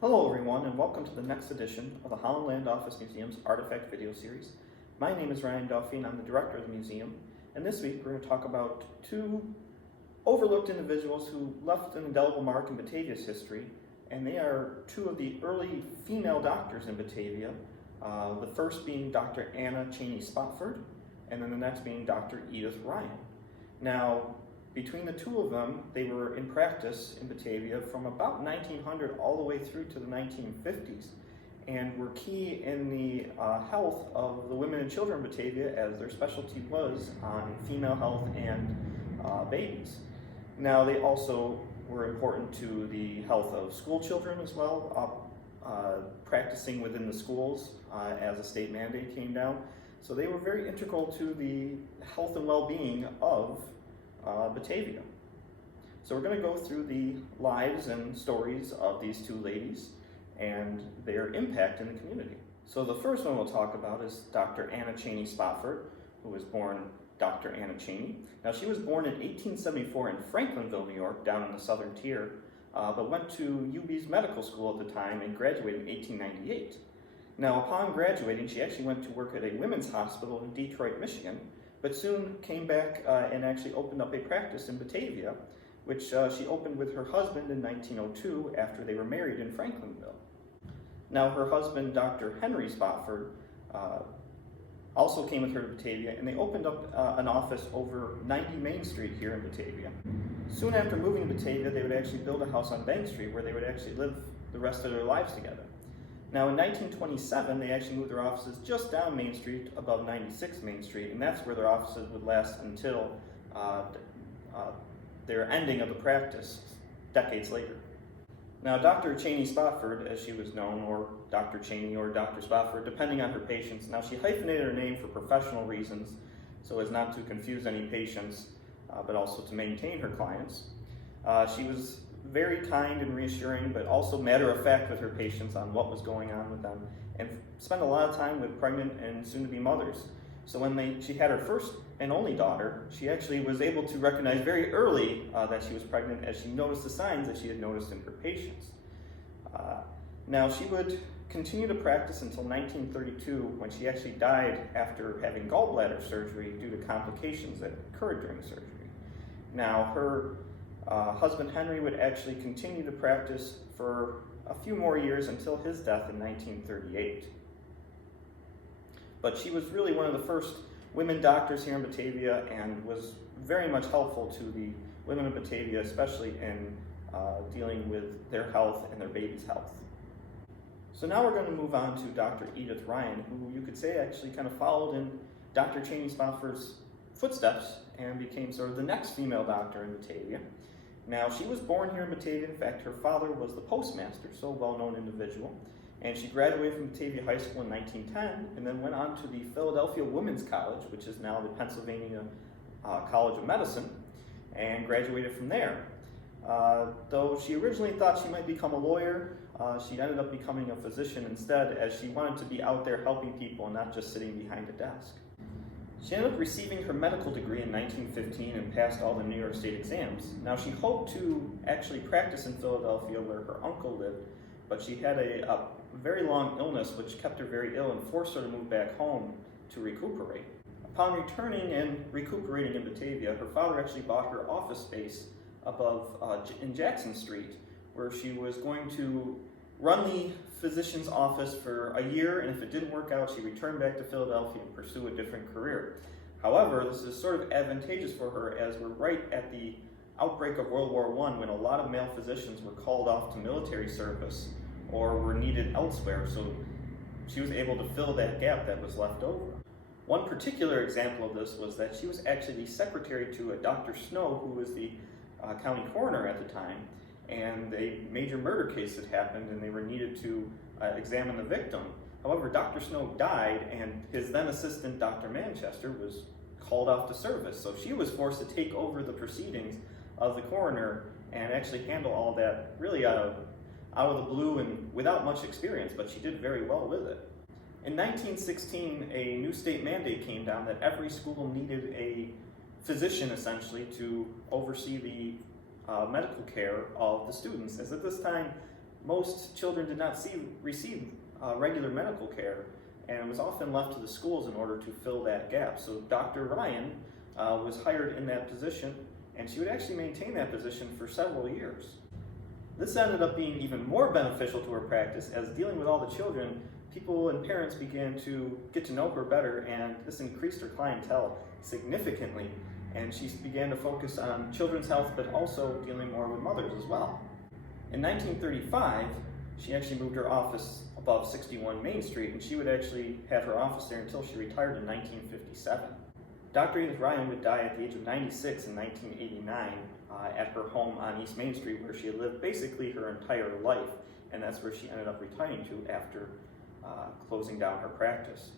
Hello everyone, and welcome to the next edition of the Holland Land Office Museum's Artifact Video Series. My name is Ryan Duffy and I'm the director of the museum, and this week we're going to talk about two overlooked individuals who left an indelible mark in Batavia's history, and they are two of the early female doctors in Batavia, the first being Dr. Anna Cheney-Spofford, and then the next being Dr. Edith Ryan. Now, between the two of them, they were in practice in Batavia from about 1900 all the way through to the 1950s, and were key in the health of the women and children in Batavia, as their specialty was on female health and babies. Now, they also were important to the health of school children as well, practicing within the schools as a state mandate came down. So they were very integral to the health and well-being of Batavia. So we're going to go through the lives and stories of these two ladies and their impact in the community. So the first one we'll talk about is Dr. Anna Cheney-Spofford, who was born Dr. Anna Cheney. Now, she was born in 1874 in Franklinville, New York, down in the southern tier, but went to UB's medical school at the time and graduated in 1898. Now, upon graduating, she actually went to work at a women's hospital in Detroit, Michigan, but soon came back and actually opened up a practice in Batavia, which she opened with her husband in 1902 after they were married in Franklinville. Now, her husband, Dr. Henry Spofford, also came with her to Batavia, and they opened up an office over 90 Main Street here in Batavia. Soon after moving to Batavia, they would actually build a house on Bank Street where they would actually live the rest of their lives together. Now, in 1927, they actually moved their offices just down Main Street above 96 Main Street, and that's where their offices would last until their ending of the practice decades later. Now, Dr. Cheney-Spofford, as she was known, or Dr. Cheney or Dr. Spofford, depending on her patients. Now, she hyphenated her name for professional reasons, so as not to confuse any patients, but also to maintain her clients. She was very kind and reassuring, but also matter-of-fact with her patients on what was going on with them, and spent a lot of time with pregnant and soon-to-be mothers. So when she had her first and only daughter, she actually was able to recognize very early that she was pregnant, as she noticed the signs that she had noticed in her patients. Now, she would continue to practice until 1932, when she actually died after having gallbladder surgery due to complications that occurred during the surgery. Now, her husband Henry would actually continue to practice for a few more years until his death in 1938. But she was really one of the first women doctors here in Batavia and was very much helpful to the women of Batavia, especially in dealing with their health and their baby's health. So now we're going to move on to Dr. Edith Ryan, who you could say actually kind of followed in Dr. Cheney-Spofford's footsteps and became sort of the next female doctor in Batavia. Now, she was born here in Batavia. In fact, her father was the postmaster, so well-known individual. And she graduated from Batavia High School in 1910 and then went on to the Philadelphia Women's College, which is now the Pennsylvania College of Medicine, and graduated from there. Though she originally thought she might become a lawyer, she ended up becoming a physician instead, as she wanted to be out there helping people and not just sitting behind a desk. She ended up receiving her medical degree in 1915 and passed all the New York State exams. Now, she hoped to actually practice in Philadelphia where her uncle lived, but she had a very long illness which kept her very ill and forced her to move back home to recuperate. Upon returning and recuperating in Batavia, her father actually bought her office space above in Jackson Street, where she was going to run the physician's office for a year, and if it didn't work out, she returned back to Philadelphia and pursue a different career. However, this is sort of advantageous for her, as we're right at the outbreak of World War I, when a lot of male physicians were called off to military service or were needed elsewhere, so she was able to fill that gap that was left over. One particular example of this was that she was actually the secretary to a Dr. Snow, who was the county coroner at the time, and a major murder case had happened and they were needed to examine the victim. However, Dr. Snow died, and his then assistant, Dr. Manchester, was called off to service. So she was forced to take over the proceedings of the coroner and actually handle all that really out of the blue and without much experience, but she did very well with it. In 1916, a new state mandate came down that every school needed a physician, essentially, to oversee the medical care of the students, as at this time most children did not receive regular medical care, and it was often left to the schools in order to fill that gap. So Dr. Ryan was hired in that position, and she would actually maintain that position for several years. This ended up being even more beneficial to her practice, as dealing with all the children, people and parents began to get to know her better, and this increased her clientele significantly. And she began to focus on children's health, but also dealing more with mothers as well. In 1935, she actually moved her office above 61 Main Street, and she would actually have her office there until she retired in 1957. Dr. Edith Ryan would die at the age of 96 in 1989 at her home on East Main Street, where she had lived basically her entire life, and that's where she ended up retiring to after closing down her practice,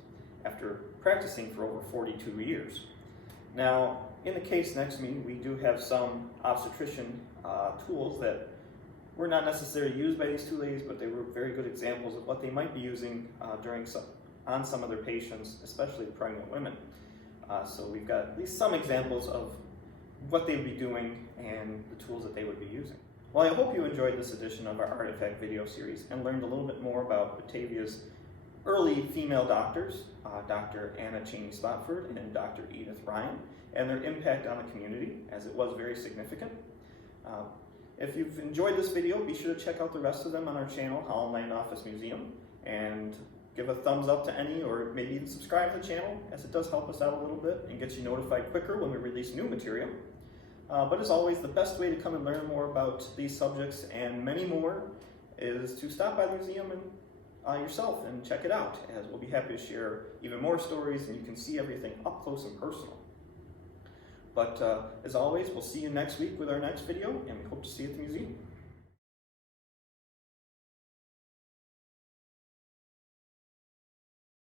after practicing for over 42 years. Now, in the case next to me, we do have some obstetrician tools that were not necessarily used by these two ladies, but they were very good examples of what they might be using on some of their patients, especially pregnant women. So we've got at least some examples of what they would be doing and the tools that they would be using. Well, I hope you enjoyed this edition of our Artifact video series and learned a little bit more about Batavia's early female doctors, Dr. Anna Cheney-Spofford and Dr. Edith Ryan, and their impact on the community, as it was very significant. If you've enjoyed this video, be sure to check out the rest of them on our channel, Holland Land Office Museum, and give a thumbs up to any, or maybe even subscribe to the channel, as it does help us out a little bit and gets you notified quicker when we release new material. But as always, the best way to come and learn more about these subjects and many more is to stop by the museum and yourself and check it out, as we'll be happy to share even more stories and you can see everything up close and personal. But as always, we'll see you next week with our next video, and we hope to see you at the museum.